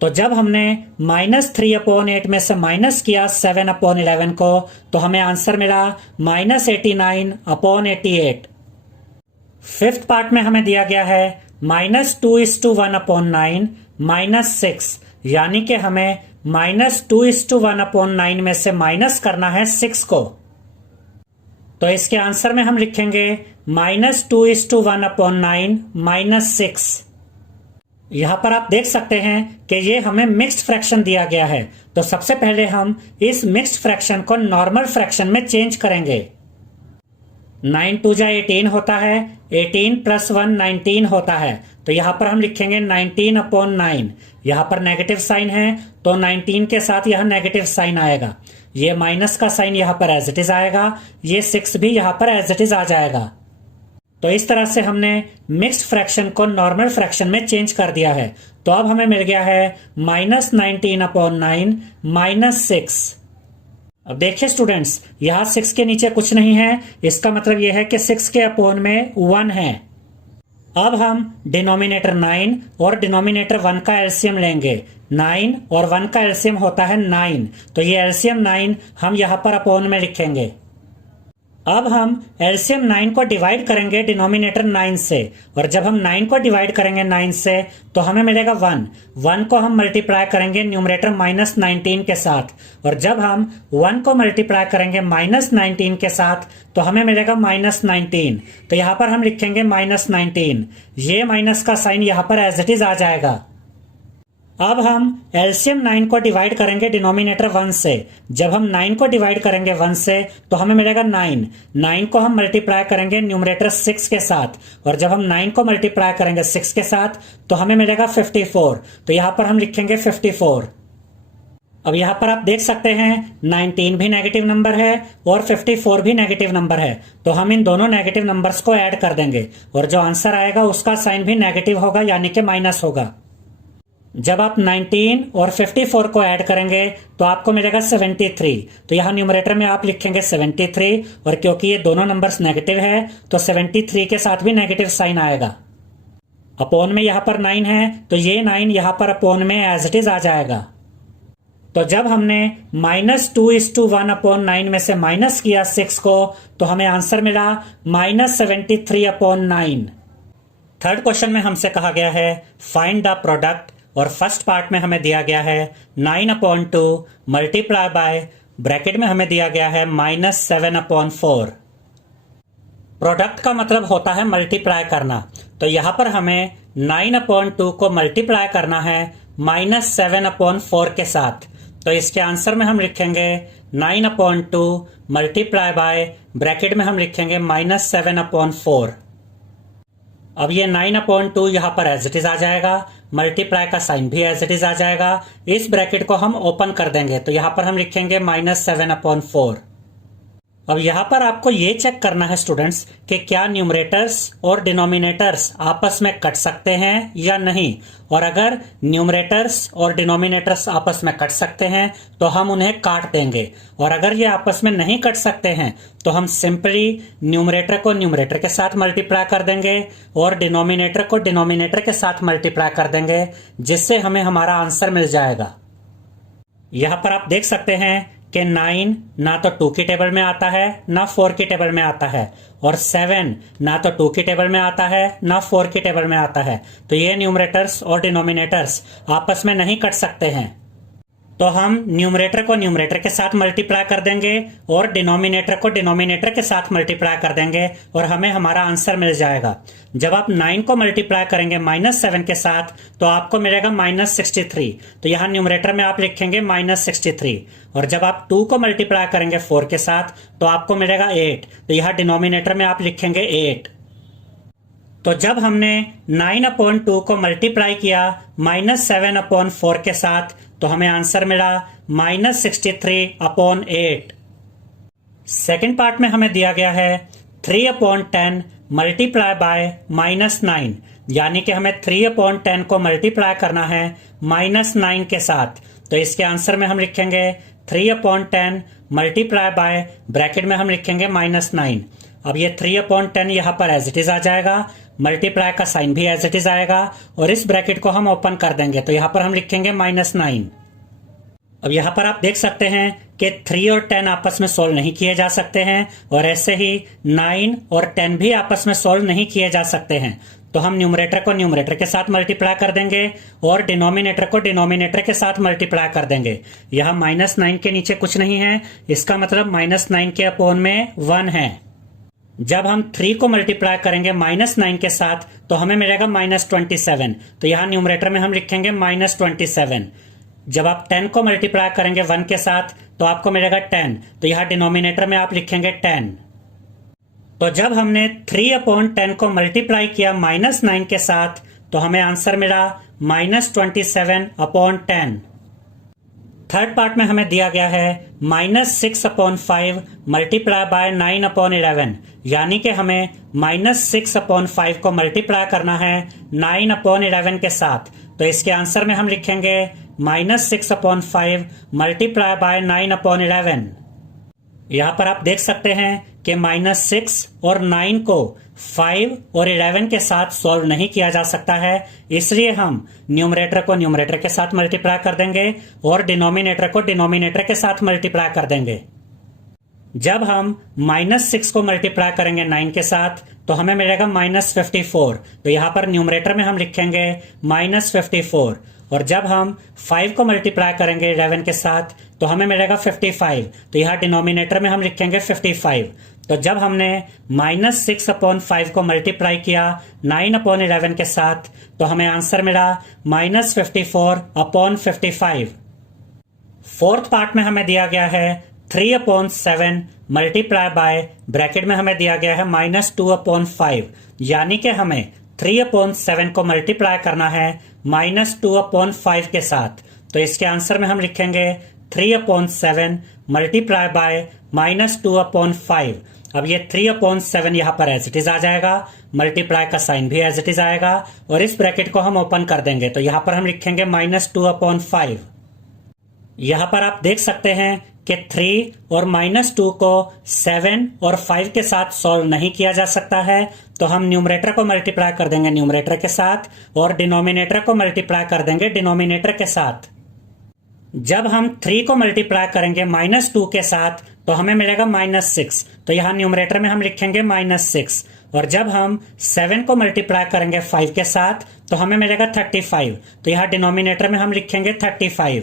तो जब हमने -3/8 में से माइनस किया 7/11 को तो हमें आंसर मिला -89/88। फिफ्थ पार्ट में हमें दिया गया है -2:1/9 -6, यानी कि हमें -2:1/9 में से माइनस करना है 6 को। तो इसके आंसर में हम लिखेंगे -2:1/9 -6। यहां पर आप देख सकते हैं कि ये हमें मिक्स्ड फ्रैक्शन दिया गया है, तो सबसे पहले हम इस मिक्स्ड फ्रैक्शन को नॉर्मल फ्रैक्शन में चेंज करेंगे। 9 2 जा 18 होता है, 18 + 1 19 होता है, तो यहां पर हम लिखेंगे 19/9। यहां पर नेगेटिव साइन है तो 19 के साथ यह नेगेटिव साइन आएगा। ये माइनस का साइन यहां पर एज इट इज आएगा, ये 6 भी यहां पर एज इट इज आ जाएगा। तो इस तरह से हमने मिक्स्ड फ्रैक्शन को नॉर्मल फ्रैक्शन में चेंज कर दिया है। तो अब हमें मिल गया है -19/9 -6। अब देखिए स्टूडेंट्स, यहां 6 के नीचे कुछ नहीं है, इसका मतलब यह है कि 6 के अपॉन में 1 है। अब हम डिनोमिनेटर 9 और डिनोमिनेटर 1 का एलसीएम लेंगे। 9 और 1 का एलसीएम होता है 9, तो ये एलसीएम 9 हम यहां पर अपॉन में लिखेंगे। अब हम एलसीएम 9 को डिवाइड करेंगे डिनोमिनेटर 9 से, और जब हम 9 को डिवाइड करेंगे 9 से तो हमें मिलेगा 1 को हम मल्टीप्लाई करेंगे न्यूमरेटर -19 के साथ, और जब हम 1 को मल्टीप्लाई करेंगे -19 के साथ तो हमें मिलेगा -19। तो यहां पर हम लिखेंगे -19। ये माइनस का साइन यहां पर एज इट इज आ जाएगा। अब हम एलसीएम 9 को डिवाइड करेंगे डिनोमिनेटर 1 से। जब हम 9 को डिवाइड करेंगे 1 से तो हमें मिलेगा 9 को हम मल्टीप्लाई करेंगे न्यूमरेटर 6 के साथ, और जब हम 9 को मल्टीप्लाई करेंगे 6 के साथ तो हमें मिलेगा 54। तो यहां पर हम लिखेंगे 54। अब यहां पर आप देख सकते हैं 19 भी नेगेटिव नंबर है और 54 भी नेगेटिव नंबर है, तो हम इन दोनों नेगेटिव नंबर्स को ऐड कर देंगे और जो आंसर आएगा उसका साइन भी नेगेटिव होगा, यानी कि माइनस होगा। जब आप 19 और 54 को ऐड करेंगे तो आपको मिलेगा 73। तो यहां न्यूमरेटर में आप लिखेंगे 73, और क्योंकि ये दोनों नंबर्स नेगेटिव है तो 73 के साथ भी नेगेटिव साइन आएगा। अपॉन में यहां पर 9 है तो ये 9 यहां पर अपॉन में एज इट इज आ जाएगा। तो जब हमने -2:1/9 में से माइनस किया 6 को, तो हमें आंसर मिला -73/9। थर्ड क्वेश्चन में हमसे कहा गया है फाइंड द प्रोडक्ट, और फर्स्ट पार्ट में हमें दिया गया है 9/2 मल्टीप्लाई बाय, ब्रैकेट में हमें दिया गया है -7/4। प्रोडक्ट का मतलब होता है मल्टीप्लाई करना, तो यहां पर हमें 9/2 को मल्टीप्लाई करना है -7/4 के साथ। तो इसके आंसर में हम लिखेंगे 9/2 मल्टीप्लाई बाय, ब्रैकेट में हम लिखेंगे -7/4। अब ये 9/2 यहां पर एज इट इज आ जाएगा, मल्टीप्लाई का साइन भी एज इट इज आ जाएगा। इस ब्रैकेट को हम ओपन कर देंगे, तो यहां पर हम लिखेंगे -7/4। अब यहां पर आपको ये चेक करना है स्टूडेंट्स कि क्या न्यूमरेटर्स और डिनोमिनेटर्स आपस में कट सकते हैं या नहीं। और अगर न्यूमरेटर्स और डिनोमिनेटर्स आपस में कट सकते हैं तो हम उन्हें काट देंगे, और अगर ये आपस में नहीं कट सकते हैं तो हम सिंपली न्यूमरेटर को न्यूमरेटर के साथ मल्टीप्लाई कर देंगे और डिनोमिनेटर को डिनोमिनेटर के साथ मल्टीप्लाई कर देंगे, जिससे हमें हमारा आंसर मिल जाएगा। यहां पर आप देख सकते हैं कि 9 ना तो 2 की टेबल में आता है ना 4 की टेबल में आता है, और 7 ना तो 2 की टेबल में आता है ना 4 की टेबल में आता है। तो ये न्यूमरेटर्स और डिनोमिनेटर्स आपस में नहीं कट सकते हैं, तो हम न्यूमरेटर को न्यूमरेटर के साथ मल्टीप्लाई कर देंगे और डिनोमिनेटर को डिनोमिनेटर के साथ मल्टीप्लाई कर देंगे, और हमें हमारा आंसर मिल जाएगा। जब आप 9 को मल्टीप्लाई करेंगे -7 के साथ तो आपको मिलेगा -63, तो यहां न्यूमरेटर में आप लिखेंगे -63। और जब आप 2 को मल्टीप्लाई करेंगे 4 के साथ तो आपको मिलेगा 8, तो यहां डिनोमिनेटर में आप लिखेंगे 8। तो जब हमने 9/2 को मल्टीप्लाई किया -7/4 के साथ तो हमें आंसर मिला -63/8। सेकेंड पार्ट में हमें दिया गया है 3/10 मल्टीप्लाई बाय -9, यानी कि हमें 3/10 को मल्टीप्लाई करना है -9 के साथ। तो इसके आंसर में हम लिखेंगे 3/10 मल्टीप्लाई बाय, ब्रैकेट में हम लिखेंगे -9। अब ये 3/10 यहां पर एज इट इज आ जाएगा, मल्टीप्लाई का साइन भी एज इट इज आएगा, और इस ब्रैकेट को हम ओपन कर देंगे, तो यहां पर हम लिखेंगे -9। अब यहां पर आप देख सकते हैं कि 3 और 10 आपस में सोल्व नहीं किए जा सकते हैं, और ऐसे ही 9 और 10 भी आपस में सोल्व नहीं किए जा सकते हैं। तो हम न्यूमरेटर को न्यूमरेटर के साथ मल्टीप्लाई कर देंगे और डिनोमिनेटर को डिनोमिनेटर के साथ मल्टीप्लाई कर देंगे। यहां -9 के नीचे कुछ नहीं है, इसका मतलब -9 के अपोन में 1 है। जब हम 3 को मल्टीप्लाई करेंगे -9 के साथ तो हमें मिलेगा -27, तो यहां न्यूमरेटर में हम लिखेंगे -27। जब आप 10 को मल्टीप्लाई करेंगे 1 के साथ तो आपको मिलेगा 10, तो यहां डिनोमिनेटर में आप लिखेंगे 10। तो जब हमने 3/10 को मल्टीप्लाई किया -9 के साथ तो हमें आंसर मिला -27/10। थर्ड पार्ट में हमें दिया गया है -6/5 मल्टीप्लाई बाय 9/11, यानी कि हमें -6/5 को मल्टीप्लाई करना है 9/11 के साथ। तो इसके आंसर में हम लिखेंगे -6/5 मल्टीप्लाई बाय 9/11। यहां पर आप देख सकते हैं कि -6 और 9 को 5 और 11 के साथ सॉल्व नहीं किया जा सकता है, इसलिए हम न्यूमरेटर को न्यूमरेटर के साथ मल्टीप्लाई कर देंगे और डिनोमिनेटर को डिनोमिनेटर के साथ मल्टीप्लाई कर देंगे। जब हम -6 को मल्टीप्लाई करेंगे 9 के साथ तो हमें मिलेगा -54, तो यहां पर न्यूमरेटर में हम लिखेंगे -54। और जब हम 5 को मल्टीप्लाई करेंगे 11 के साथ तो हमें मिलेगा 55, तो यहां डिनोमिनेटर में हम लिखेंगे 55। तो जब हमने -6/5 को मल्टीप्लाई किया 9/11 के साथ तो हमें आंसर मिला -54/55। फोर्थ पार्ट में हमें दिया गया है 3/7 मल्टीप्लाई बाय, ब्रैकेट में हमें दिया गया है -2/5, यानी कि हमें 3/7 को मल्टीप्लाई करना है -2/5 के साथ। तो इसके आंसर में हम लिखेंगे 3/7 मल्टीप्लाई बाय -2/5। अब ये 3/7 यहां पर एज इट इज आ जाएगा, मल्टीप्लाई का साइन भी एज इट इज आएगा, और इस ब्रैकेट को हम ओपन कर देंगे, तो यहां पर हम लिखेंगे -2/5। यहां पर आप देख सकते हैं कि 3 और -2 को 7 और 5 के साथ सॉल्व नहीं किया जा सकता है, तो हम न्यूमरेटर को मल्टीप्लाई कर देंगे न्यूमरेटर के साथ और डिनोमिनेटर को मल्टीप्लाई कर देंगे डिनोमिनेटर के साथ। जब हम 3 को मल्टीप्लाई करेंगे -2 के साथ तो हमें मिलेगा -6, तो यहाँ न्यूमरेटर में हम लिखेंगे -6। और जब हम 7 को मल्टीप्लाई करेंगे 5 के साथ तो हमें मिलेगा 35, तो यहाँ डिनोमिनेटर में हम लिखेंगे 35।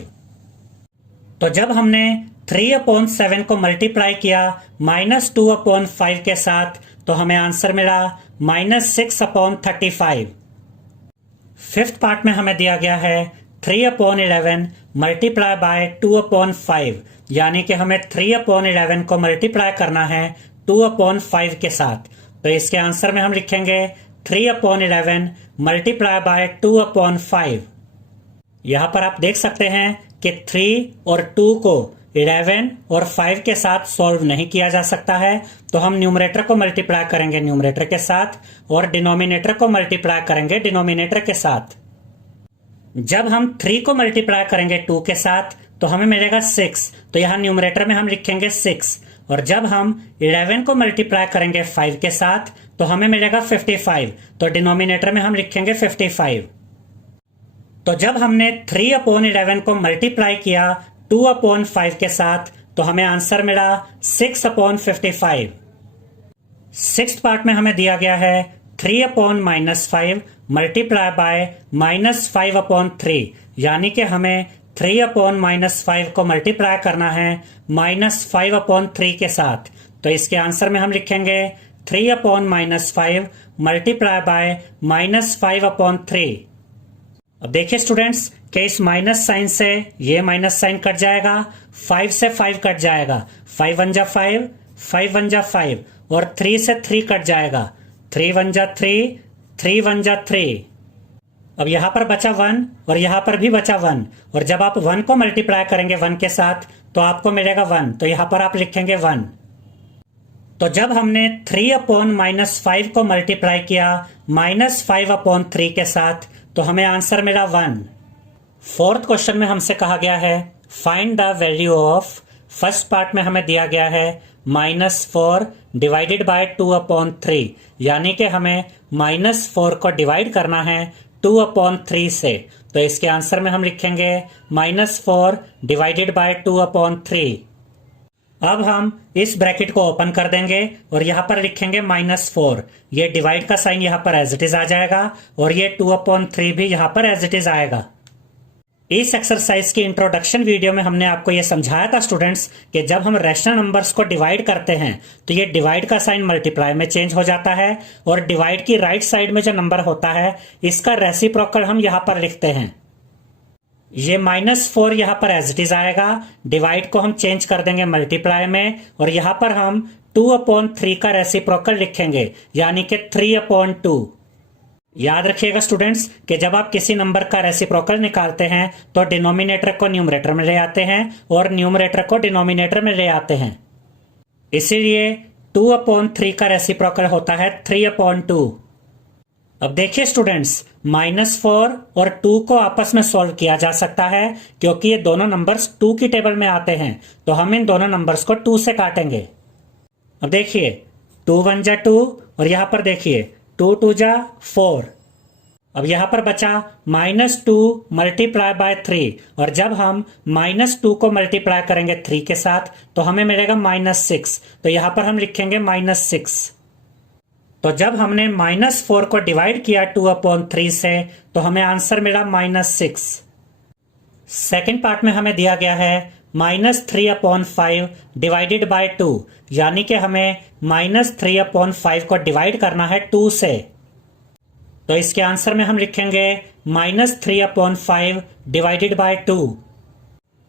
तो जब हमने 3/7 को मल्टीप्लाई किया -2/5 के साथ तो हमें आंसर मिला -6/35। फिफ्थ पार्ट में हमें दिया गया है 3/11 मल्टीप्लाई बाय 2/5, यानी कि हमें 3/11 को मल्टीप्लाई करना है 2/5 के साथ। तो इसके आंसर में हम लिखेंगे 3/11 मल्टीप्लाई बाय 2/5। यहां पर आप देख सकते हैं कि 3 और 2 को 11 और 5 के साथ सॉल्व नहीं किया जा सकता है, तो हम न्यूमरेटर को मल्टीप्लाई करेंगे न्यूमरेटर के साथ और डिनोमिनेटर को मल्टीप्लाई करेंगे डिनोमिनेटर के साथ। जब हम 3 को मल्टीप्लाई करेंगे 2 के साथ तो हमें मिलेगा 6, तो यहाँ न्यूमरेटर में हम लिखेंगे 6। और जब हम 11 को मल्टीप्लाई करेंगे 5 के साथ तो हमें मिलेगा 55, तो डिनोमिनेटर में हम लिखेंगे 55। तो जब हमने 3/11 को मल्टीप्लाई किया 2/5 के साथ तो हमें आंसर मिला 6/55। सिक्स्थ पार्ट में हमें दिया गया है 3/-5 मल्टीप्लाई बाय -5/3, यानी कि हमें 3/-5 को मल्टीप्लाई करना है -5/3 के साथ। तो इसके आंसर में हम लिखेंगे 3/-5 मल्टीप्लाई बाय -5/3। अब देखिए स्टूडेंट्स कि इस माइनस साइन से ये माइनस साइन कट जाएगा, 5 से 5 कट जाएगा, 5 1 जा 5, 5 1 जा 5, और 3 से 3 कट जाएगा, 3 1 जा 3, 3 1 जा 3। अब यहां पर बचा 1 और यहां पर भी बचा 1, और जब आप 1 को मल्टीप्लाई करेंगे 1 के साथ तो आपको मिलेगा 1, तो यहां पर आप लिखेंगे 1। तो जब हमने 3/-5 को मल्टीप्लाई किया -5/3 के साथ तो हमें आंसर मिला 1। फोर्थ क्वेश्चन में हमसे कहा गया है find the value of, first part में हमें दिया गया है -4 डिवाइडेड बाय 2/3, यानी कि हमें -4 को डिवाइड करना है 2/3 से। तो इसके आंसर में हम लिखेंगे -4 डिवाइडेड बाय 2/3। अब हम इस ब्रैकेट को ओपन कर देंगे और यहां पर लिखेंगे -4, ये डिवाइड का साइन यहां पर एज इट इज आ जाएगा और ये 2/3 भी यहां पर एज इट इज आएगा। इस एक्सरसाइज की इंट्रोडक्शन वीडियो में हमने आपको यह समझाया था स्टूडेंट्स कि जब हम रैशनल नंबर्स को डिवाइड करते हैं तो ये डिवाइड का साइन मल्टीप्लाई में चेंज हो जाता है, और डिवाइड की राइट साइड में जो नंबर होता है इसका रेसिप्रोकल हम यहां पर लिखते हैं। ये -4 यहां पर एज इट इज आएगा, डिवाइड को हम चेंज कर देंगे मल्टीप्लाई में, और यहां पर हम 2/3 का रेसिप्रोकल लिखेंगे, यानी कि 3/2। याद रखिएगा स्टूडेंट्स कि जब आप किसी नंबर का रेसिप्रोकल निकालते हैं तो डिनोमिनेटर को न्यूमरेटर में ले आते हैं और न्यूमरेटर को डिनोमिनेटर में ले आते हैं। इसीलिए 2/3 का रेसिप्रोकल होता है 3/2। अब देखिए स्टूडेंट्स, -4 और 2 को आपस में सॉल्व किया जा सकता है क्योंकि ये दोनों नंबर्स 2 की टेबल में आते हैं, तो हम इन दोनों नंबर्स को 2 से काटेंगे। अब देखिए 2 1 जा 2, और यहां पर देखिए 2 2 जा 4। अब यहां पर बचा -2 मल्टीप्लाई बाय 3, और जब हम -2 को मल्टीप्लाई करेंगे 3 के साथ तो हमें मिलेगा -6, तो यहां पर हम लिखेंगे -6। तो जब हमने -4 को डिवाइड किया 2/3 से तो हमें आंसर मिला -6। सेकेंड पार्ट में हमें दिया गया है -3/5 डिवाइडेड बाय 2, यानी कि हमें -3/5 को डिवाइड करना है 2 से। तो इसके आंसर में हम लिखेंगे -3/5 डिवाइडेड बाय 2।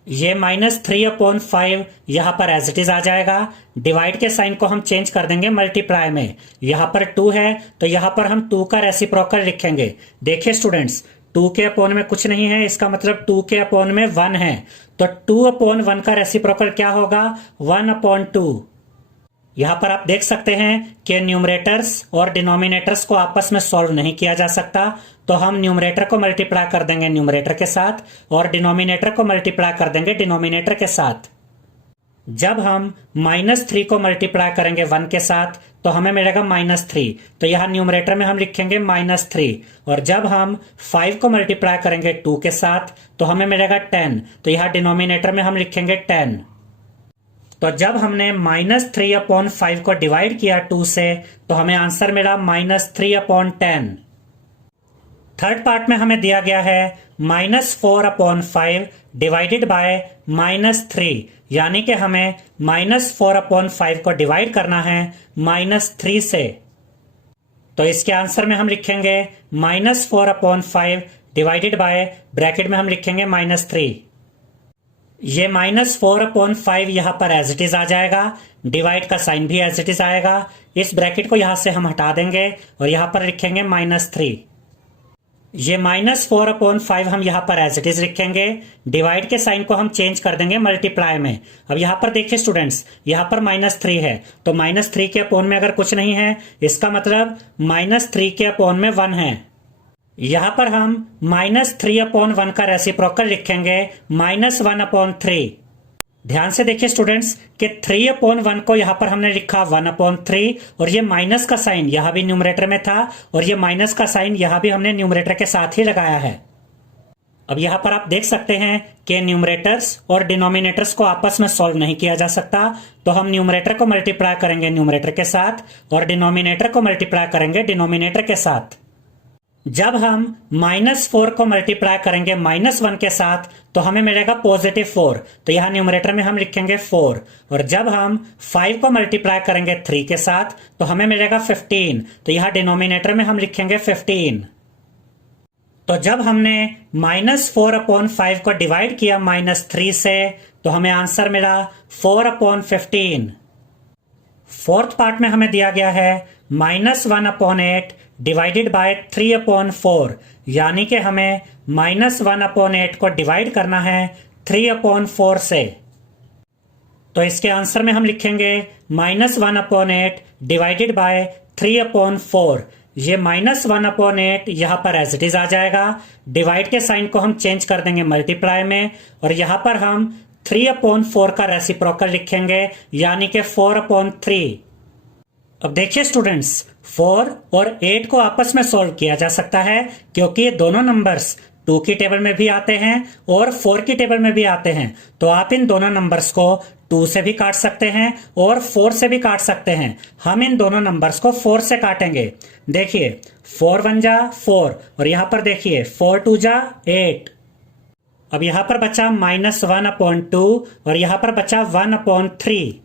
ये -3/5 यहां पर एज इट इज आ जाएगा, डिवाइड के साइन को हम चेंज कर देंगे मल्टीप्लाई में। यहां पर 2 है तो यहां पर हम 2 का रेसिप्रोकल लिखेंगे। देखिए स्टूडेंट्स, 2 के अपॉन में कुछ नहीं है, इसका मतलब 2 के अपॉन में 1 है, तो 2/1 का रेसिप्रोकल क्या होगा, 1/2। यहां पर आप देख सकते हैं कि न्यूमरेटर्स और डिनोमिनेटर्स को आपस में सॉल्व नहीं किया जा सकता, तो हम न्यूमरेटर को मल्टीप्लाई कर देंगे न्यूमरेटर के साथ और डिनोमिनेटर को मल्टीप्लाई कर देंगे डिनोमिनेटर के साथ। जब हम -3 को मल्टीप्लाई करेंगे 1 के साथ तो हमें मिलेगा -3। तो यहाँ न्यूमरेटर में हम लिखेंगे -3 और जब हम 5 को मल्टीप्लाई करेंगे 2 के साथ तो हमें मिलेगा 10। तो यहाँ डिनोमिनेटर में हम लिखेंगे 10। तो जब हमने -3/5 को डिवाइड किया 2 से तो हमें आंसर मिला -3/10। थर्ड पार्ट में हमें दिया गया है -4/5 डिवाइडेड बाय -3, यानी कि हमें -4/5 को डिवाइड करना है -3 से। तो इसके आंसर में हम लिखेंगे -4/5 डिवाइडेड बाय ब्रैकेट में हम लिखेंगे -3। ये -4/5 यहां पर एज इट इज आ जाएगा, डिवाइड का साइन भी एज इट इज आएगा। इस ब्रैकेट को यहां से हम हटा देंगे और यहां पर लिखेंगे -3। ये -4/5 हम यहाँ पर एज इट इज लिखेंगे, डिवाइड के साइन को हम चेंज कर देंगे मल्टीप्लाई में। अब यहाँ पर देखिए स्टूडेंट्स, यहाँ पर -3 है तो -3 के अपोन में अगर कुछ नहीं है इसका मतलब -3 के अपोन में 1 है। यहाँ पर हम -3/1 का रेसिप्रोकल लिखेंगे -1/3। ध्यान से देखिए स्टूडेंट्स कि 3/1 को यहां पर हमने लिखा 1/3 और ये माइनस का साइन यहां भी न्यूमरेटर में था और ये माइनस का साइन यहां भी हमने न्यूमरेटर के साथ ही लगाया है। अब यहां पर आप देख सकते हैं कि न्यूमरेटर्स और डिनोमिनेटर्स को आपस में सॉल्व नहीं किया जा सकता, तो हम न्यूमरेटर को मल्टीप्लाई करेंगे न्यूमरेटर के साथ और डिनोमिनेटर को मल्टीप्लाई करेंगे डिनोमिनेटर के साथ। जब हम -4 को मल्टीप्लाई करेंगे -1 के साथ तो हमें मिलेगा +4। तो यहां न्यूमरेटर में हम लिखेंगे 4 और जब हम 5 को मल्टीप्लाई करेंगे 3 के साथ तो हमें मिलेगा 15। तो यहां डिनोमिनेटर में हम लिखेंगे 15। तो जब हमने -4/5 को डिवाइड किया -3 से तो हमें आंसर मिला 4/15। फोर्थ पार्ट में हमें दिया गया है -1/8 डिवाइडेड बाय 3/4, यानी कि हमें -1/8 को डिवाइड करना है 3/4 से। तो इसके आंसर में हम लिखेंगे -1/8 डिवाइडेड बाय 3/4। ये -1/8 यहां पर एज इट इज आ जाएगा, डिवाइड के साइन को हम चेंज कर देंगे मल्टीप्लाई में और यहां पर हम 3/4 का रेसिप्रोकल लिखेंगे यानी कि 4/3। अब देखिए स्टूडेंट्स, 4 और 8 को आपस में सॉल्व किया जा सकता है क्योंकि ये दोनों नंबर्स 2 की टेबल में भी आते हैं और 4 की टेबल में भी आते हैं। तो आप इन दोनों नंबर्स को 2 से भी काट सकते हैं और 4 से भी काट सकते हैं। हम इन दोनों नंबर्स को 4 से काटेंगे। देखिए 4 1 जा 4 और यहां पर देखिए 4 2 जा 8। अब यहां पर बचा -1/2 और यहां पर बचा 1/3।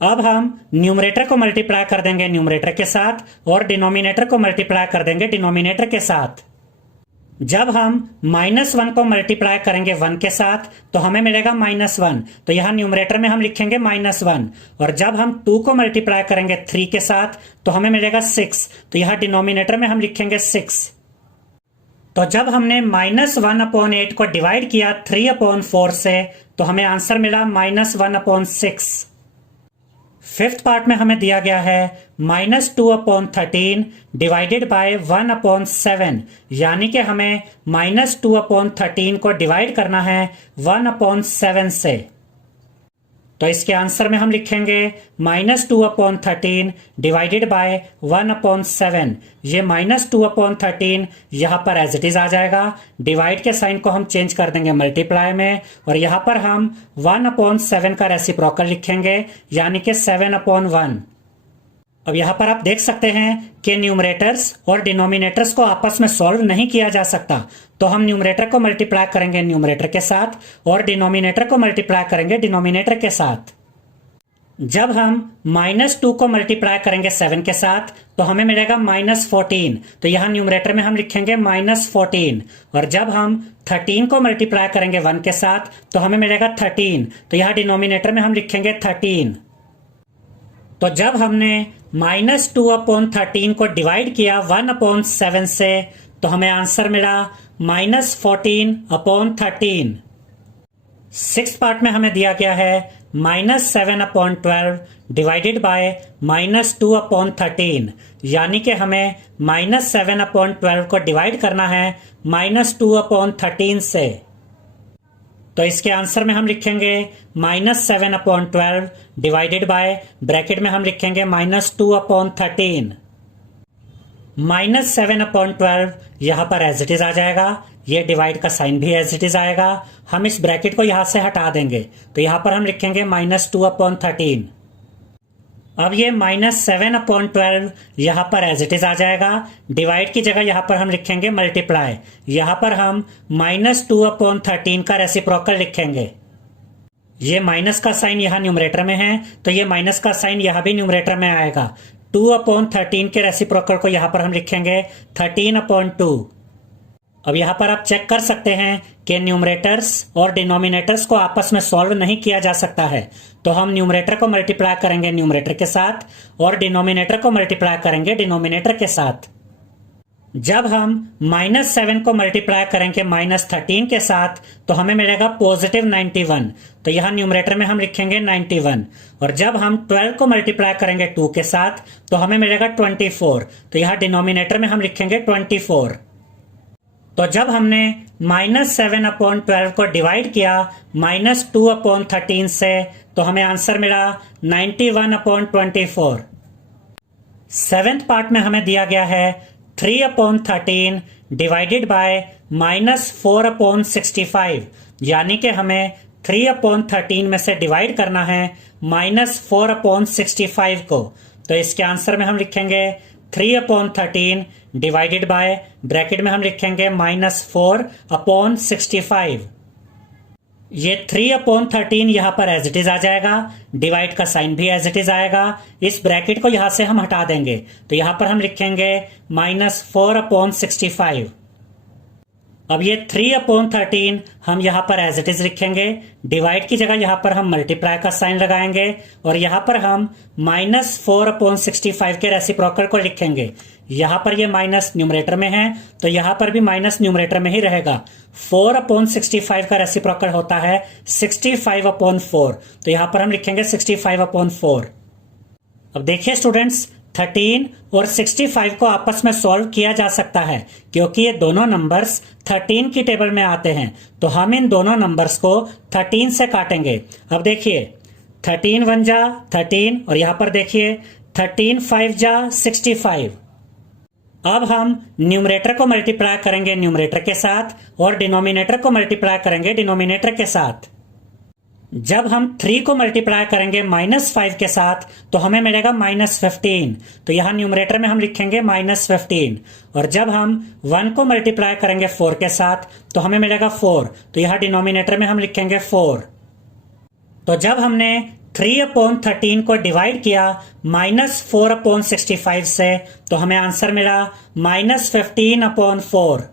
अब हम न्यूमरेटर को मल्टीप्लाई कर देंगे न्यूमरेटर के साथ और डिनोमिनेटर को मल्टीप्लाई कर देंगे डिनोमिनेटर के साथ। जब हम -1 को मल्टीप्लाई करेंगे 1 के साथ तो हमें मिलेगा -1। तो यहां न्यूमरेटर में हम लिखेंगे -1 और जब हम 2 को मल्टीप्लाई करेंगे 3 के साथ तो हमें मिलेगा 6। तो यहां डिनोमिनेटर में हम लिखेंगे 6। तो जब हमने -1/8 को डिवाइड किया 3/4 से तो हमें आंसर मिला -1/6। फिफ्थ पार्ट में हमें दिया गया है -2/13 डिवाइडेड बाय 1/7, यानी कि हमें -2/13 को डिवाइड करना है 1/7 से। तो इसके आंसर में हम लिखेंगे -2/13 डिवाइडेड बाय 1/7। ये -2/13 यहां पर एज इट इज आ जाएगा, डिवाइड के साइन को हम चेंज कर देंगे मल्टीप्लाई में और यहां पर हम 1/7 का रेसिप्रोकल लिखेंगे यानी कि 7/1। अब यहां पर आप देख सकते हैं कि न्यूमरेटर्स और डिनोमिनेटर्स को आपस में सॉल्व नहीं किया जा सकता, तो हम न्यूमरेटर को मल्टीप्लाई करेंगे न्यूमरेटर के साथ और डिनोमिनेटर को मल्टीप्लाई करेंगे डिनोमिनेटर के साथ। जब हम -2 को मल्टीप्लाई करेंगे 7 के साथ तो हमें मिलेगा -14। तो यहां न्यूमरेटर में हम लिखेंगे -14 और जब हम 13 को मल्टीप्लाई करेंगे 1 के साथ तो हमें मिलेगा 13। तो यहां डिनोमिनेटर में हम लिखेंगे 13। तो जब हमने -2/13 को डिवाइड किया 1/7 से तो हमें आंसर मिला -14/13। सिक्स्थ पार्ट में हमें दिया गया है -7/12 डिवाइडेड बाय -2/13, यानी कि हमें -7/12 को डिवाइड करना है -2/13 से। तो इसके आंसर में हम लिखेंगे -7/12 डिवाइडेड बाय, ब्रैकेट में हम लिखेंगे -2/13। -7/12 यहां पर एज इट इज आ जाएगा, ये डिवाइड का साइन भी एज इट इज आएगा। हम इस ब्रैकेट को यहां से हटा देंगे तो यहां पर हम लिखेंगे -2/13। अब ये -7/12 यहां पर एज इट इज आ जाएगा, डिवाइड की जगह यहां पर हम लिखेंगे मल्टीप्लाई। यहां पर हम -2/13 का रेसिप्रोकल लिखेंगे। ये माइनस का साइन यहां न्यूमरेटर में है तो ये माइनस का साइन यहां भी न्यूमरेटर में आएगा। 2/13 के रेसिप्रोकल को यहां पर हम लिखेंगे 13/2। अब यहां पर आप चेक कर सकते हैं कि न्यूमरेटर्स और डिनोमिनेटर्स को आपस में सॉल्व नहीं किया जा सकता है, तो हम न्यूमरेटर को मल्टीप्लाई करेंगे न्यूमरेटर के साथ और डिनोमिनेटर को मल्टीप्लाई करेंगे डिनोमिनेटर के साथ। जब हम -7 को मल्टीप्लाई करेंगे -13 के साथ तो हमें मिलेगा +91, तो यहां न्यूमरेटर में हम लिखेंगे 91। और जब हम 12 को मल्टीप्लाई करेंगे 2 के साथ तो हमें मिलेगा 24, तो यहां डिनोमिनेटर में हम लिखेंगे 24। तो जब हमने -7/12 को डिवाइड किया -2/13 से तो हमें आंसर मिला 91/24। सेवेंथ पार्ट में हमें दिया गया है 3/13 डिवाइडेड बाय -4/65, यानी कि हमें 3/13 में से डिवाइड करना है -4/65 को। तो इसके आंसर में हम लिखेंगे 3/13 डिवाइडेड बाय, ब्रैकेट में हम लिखेंगे -4/65। ये 3/13 यहां पर एज इट इज आ जाएगा, डिवाइड का साइन भी एज इट इज आएगा। इस ब्रैकेट को यहां से हम हटा देंगे तो यहां पर हम लिखेंगे -4/65। अब ये 3/13 हम यहां पर एज इट इज लिखेंगे, डिवाइड की जगह यहां पर हम मल्टीप्लाई का साइन लगाएंगे और यहां पर हम -4/65 के रेसिप्रोकल को लिखेंगे। यहां पर ये माइनस न्यूमरेटर में है तो यहां पर भी माइनस न्यूमरेटर में ही रहेगा। 4/65 का रेसिप्रोकल होता है 65/4, तो यहां पर हम लिखेंगे 65/4। अब देखिए स्टूडेंट्स, 13 और 65 को आपस में सॉल्व किया जा सकता है क्योंकि ये दोनों नंबर्स 13 की टेबल में आते हैं, तो हम इन दोनों नंबर्स को 13 से काटेंगे। अब देखिए 13 1 जा 13 और यहां पर देखिए 13 5 जा 65। अब हम न्यूमरेटर को मल्टीप्लाई करेंगे न्यूमरेटर के साथ और डिनोमिनेटर को मल्टीप्लाई करेंगे डिनोमिनेटर के साथ। जब हम 3 को मल्टीप्लाई करेंगे -5 के साथ तो हमें मिलेगा -15, तो यहां न्यूमरेटर में हम लिखेंगे -15। और जब हम 1 को मल्टीप्लाई करेंगे 4 के साथ तो हमें मिलेगा 4, तो यहां डिनोमिनेटर में हम लिखेंगे 4। तो जब हमने 3/13 को डिवाइड किया -4/65 से तो हमें आंसर मिला -15/4।